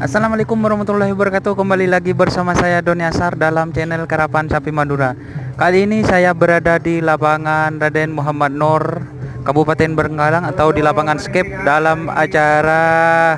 Assalamualaikum warahmatullahi wabarakatuh. Kembali lagi bersama saya Doni Asar dalam channel Karapan Sapi Madura. Kali ini saya berada di lapangan Raden Muhammad Nur, Kabupaten Bangkalan, atau di lapangan skep dalam acara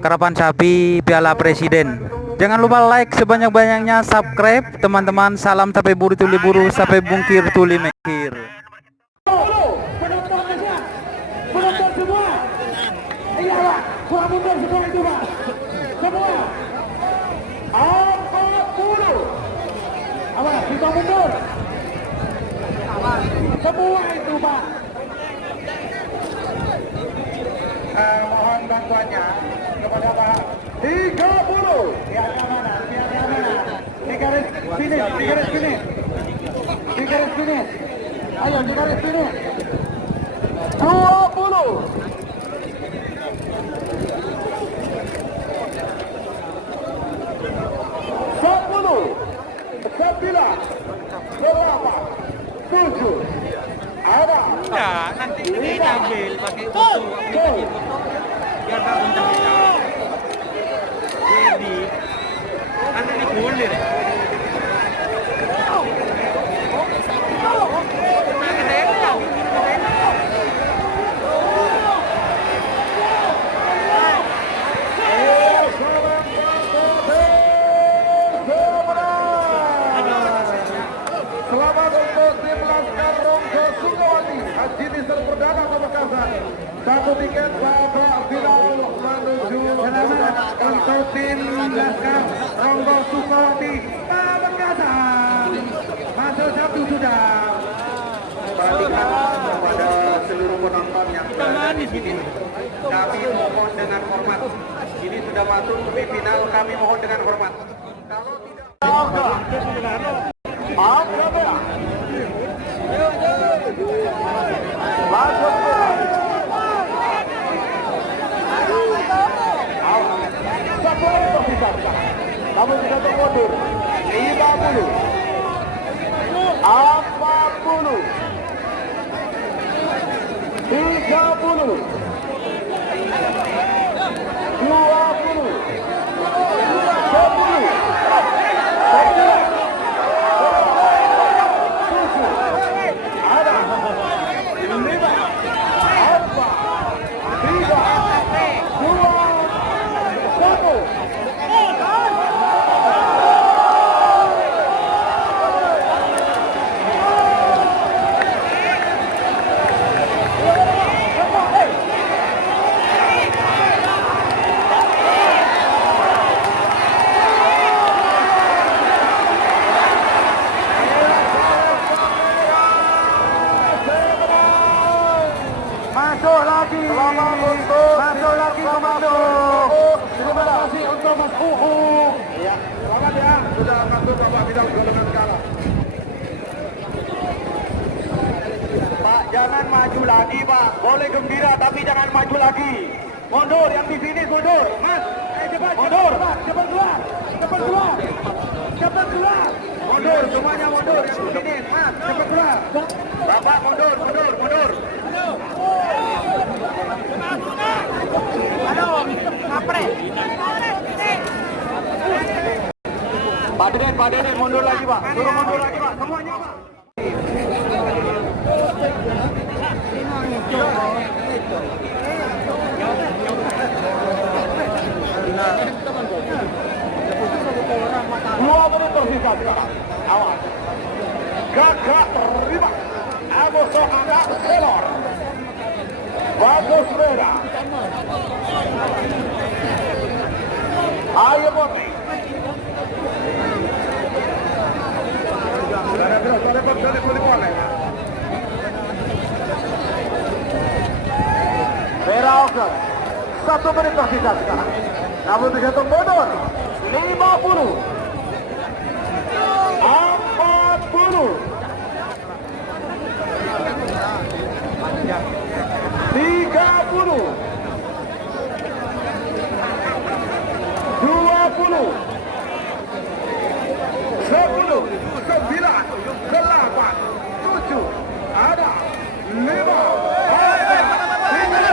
Karapan Sapi Piala Presiden. Jangan lupa like sebanyak-banyaknya, subscribe teman-teman. Salam tape buru tuli buru, sampai bungkir tuli mekir. Kita mundur. Semua itu, Pak. Mohon bantuannya kepada Pak. 30. Biarnya mana? Di garis finish. Ayo di garis finish. 20. Ada. Ya, nanti ini diambil pakai foto biar tak kencang. Jadi, nanti dibulir. Selamat untuk tim Laskar ronggo sukowati jenis perdana Kopasus. Satu tiket babak final menuju untuk tim Laskar ronggo sukowati Bangkalan. Masuk satu sudah. Perhatikan kepada seluruh penonton yang berada di sini. Kami mohon dengan hormat. Ini sudah masuk semifinal, kami mohon dengan hormat. Kalau tidak kamu bisa termundur 50 40 30 20 masuk lagi komando. Terima kasih untuk Mas Uhu. Ya, selamat ya, sudah masuk babak final golongan kalah. Pak, jangan maju lagi, Pak. Boleh gembira tapi jangan maju lagi. Mundur, yang di sini mundur. Mas, cepat mundur. Cepat keluar. Mundur, semuanya mundur yang di sini. Mas, cepat keluar. Bapak mundur. Pak Deden mundur lagi, Pak. Suruh mundur lagi, Pak. Semuanya, Pak. Dua menit tersisa sekarang. Awas. Gagak terima. Anak, selor. Bagus beda. Ayo Bote. Oke. 1 menit tersisa sekarang. Namun bisa mundur. 50 40 30 20 10 9 8 7 ada 5 4 3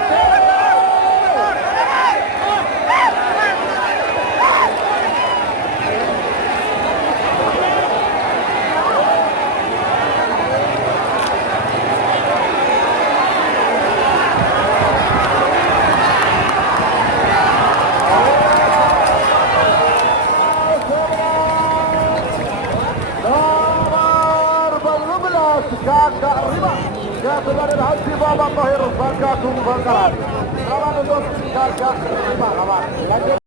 terakhir Bangkalan Bangkalan. Selamat untuk Gagak Bangkalan. Lanjut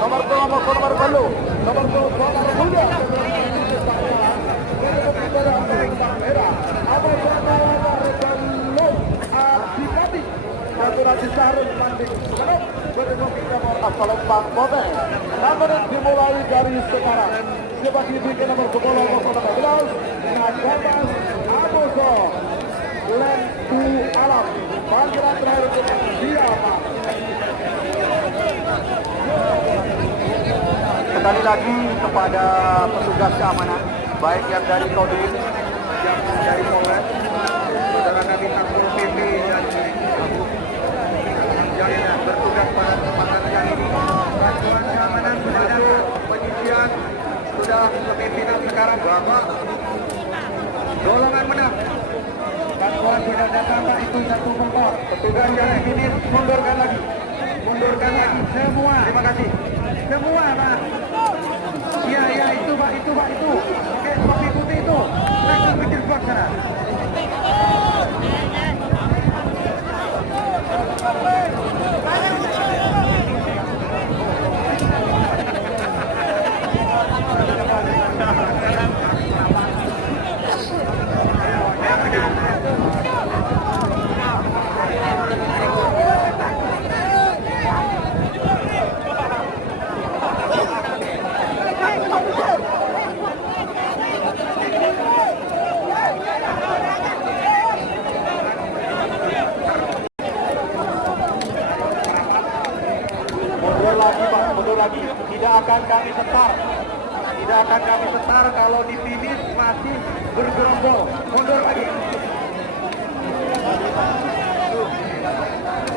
nomor 2 nomor balu, nomor 2 muda. Adipati satu nanti seharus landing berdekok kita mau asal Bang Babak. Namun dimulai dari sekarang sebagai bikin nomor 10 nomor 11 Nagamas Abuso Lentu Alam panggilan terakhir untuk siapa? Sekali lagi kepada petugas keamanan baik yang dari Kodim yang dari Polres saudara kami Satpol PP dan yang bertugas pada kesempatan yang ini bantuan keamanan sudah ada, penyisian sudah kepimpinan sekarang Babak golongan menang bantuan sudah datang Pak, itu satu kompor petugas yang ini mundurkan lagi semua, terima kasih semua Pak. Iya itu Pak itu oke kopi putih itu langsung bikin box sana. Mundur lagi, tidak akan kami setar kalau di finish masih bergerombol. Mundur lagi.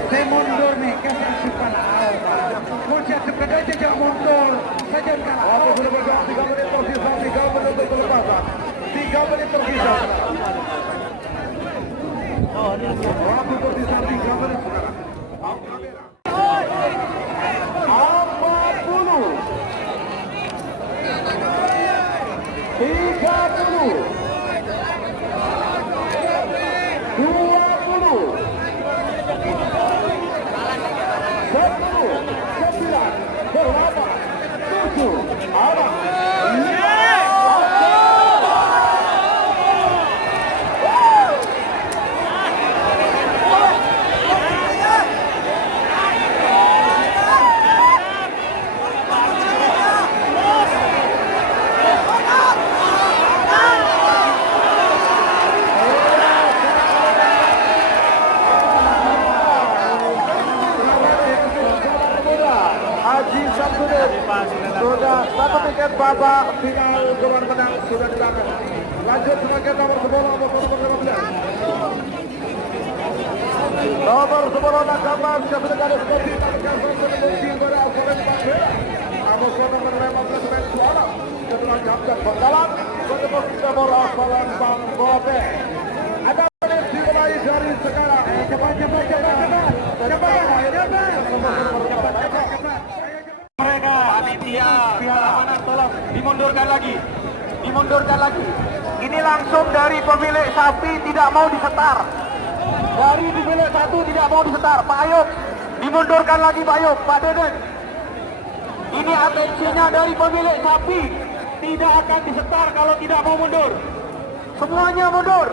Saya mundur nih, kasih asupan awal. Kunci asupan aja jangan mundur. Saja kalah. Waktu sudah bergerak 3 menit tersisa, 3 menit untuk pelepasan. 3 menit tersisa. Waktu tersisa 3 menit sekarang. 30 20 10 9 8 7 Anak sudah satu tiket babak final golongan menang sudah dilakukan. Lanjut sebagai nomor 10 nomor 15. Nomor 10 Nagamas Kabupaten Karesidenan pada Asalan Bangkalan. Nomor 15 main suara setelah Gagak Bangkalan bertemu nomor Asalan Bangkalan. Ada menit dimulai dari sekarang. Cepat. Mereka panitia Piala Anak tolong dimundurkan lagi. Ini langsung dari pemilik sapi tidak mau disetar. Dari pemilik satu tidak mau disetar. Pak Ayub dimundurkan lagi Pak Ayub, Pak Deden. Ini atensinya dari pemilik sapi tidak akan disetar kalau tidak mau mundur. Semuanya mundur.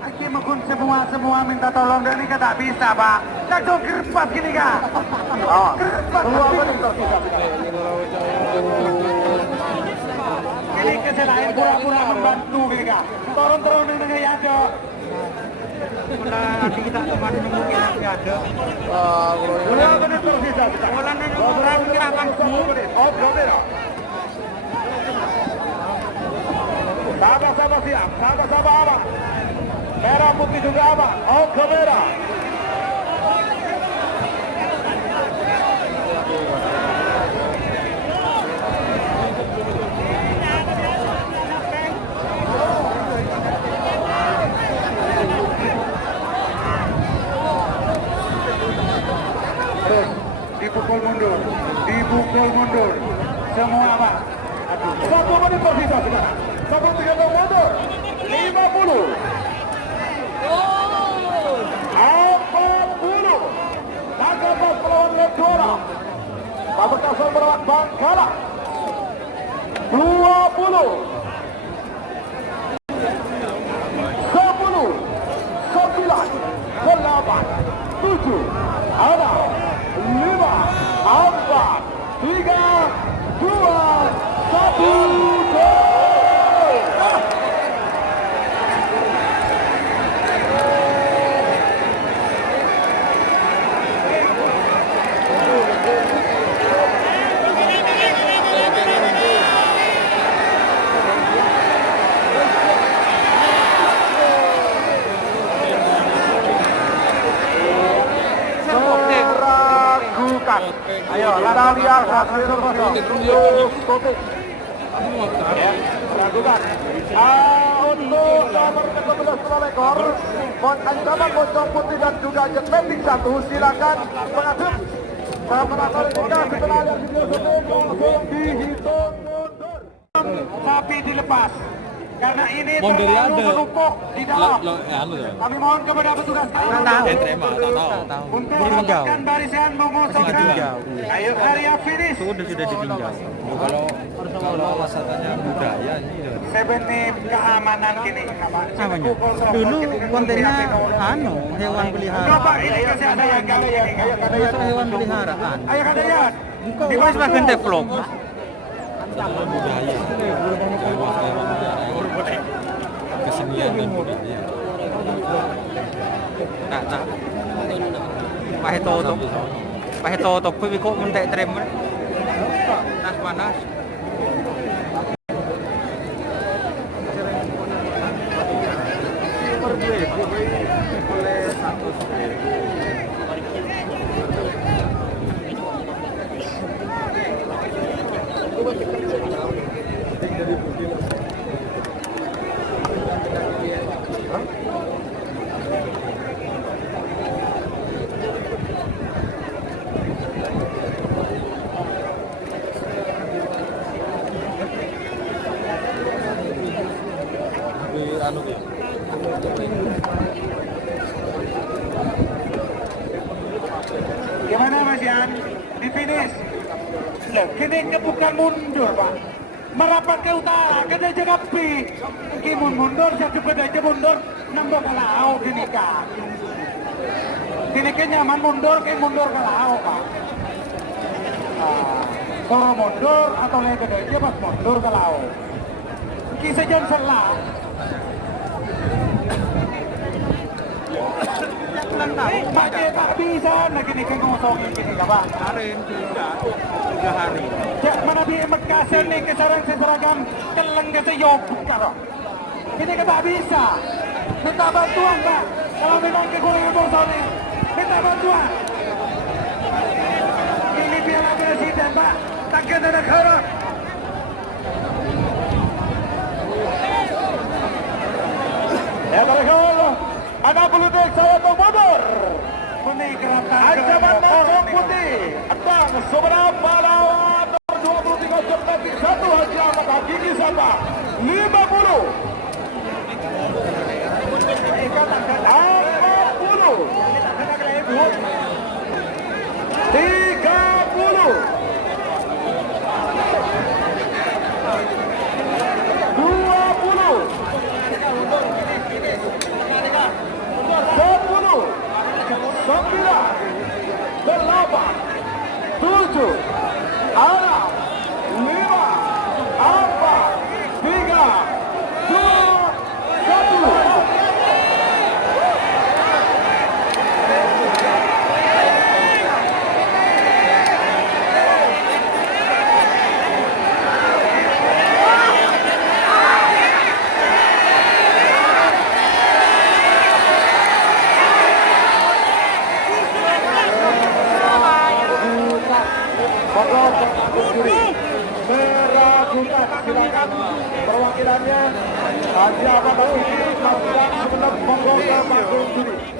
Aki mengkun semua minta tolong dan ini tak bisa Pak. Langsung kerpas gini Kak. Kerpas. Ini kesalahan pura-pura membantu Kak. Turun dengan ya ada. Nanti kita kemana mungkin nanti ada. Udah menit tersisa. Bola orang kirakan oh kamera. Sahabat siap, sahabat Abang. Merah putih juga Abang. Oh kamera. Dipukul mundur semua Pak. Satu menit tersisa sekarang. 1 3 mundur 50. kalah 20 10 9 8 7 6 5 4 3 2 1 Ayo, kita lihat hasil untuk lakukan. Untuk nomor ke-11 Selor, ancaman pocong putih dan juga jetleting 1, silakan mengadep. Penonton kita setelah yang dihitung mundur. Sapi dilepas. Karena ini terlalu menumpuk di dalam. Kami mohon kepada petugas untuk melakukan barisan mengosongkan. Ayo area finish. Sudah ditinggal. Kalau wisatanya budaya ini. Sebenarnya keamanan kini. Namanya. Dulu kontennya hewan peliharaan. Coba ini kasih ada yang hewan peliharaan. Ayo kadayan. Di mana bagian develop? Budaya. Kesenian dan budaya. Nah. Pahe totok kuwi kok mentek trem. Nas panas. Gimana Mas Yan? Di finish. Loh, kini bukan mundur Pak. Merapat ke utara, kena jenapi. Kini mundur, satu kena mundur. Nambah kalau kini kah. Kini nyaman mundur, kini mundur kalau Pak. Kalau mundur atau lain dia pas mundur kalau. Kisah jangan salah. Pak bisa lagi nih ngosongin gini Pak. Kemarin 3 hari. Ya mana di emet kasen nih kesarang seragam keleng ke seyobuk kalau. Ini ke Pak bisa. Minta bantuan Pak. Kalau memang ke golongan borsoni, minta bantuan. Ini Piala Presiden Pak. Takkan ada negara. Ya Allah. Ada detik saya mundur. Ancaman pocong putih. Abang seberapa lawan 23 jam lagi 1 haji maka gigi sama 50. 4 perwakilannya Adipati ini melakukan sebenarnya pokoknya makhluk juri.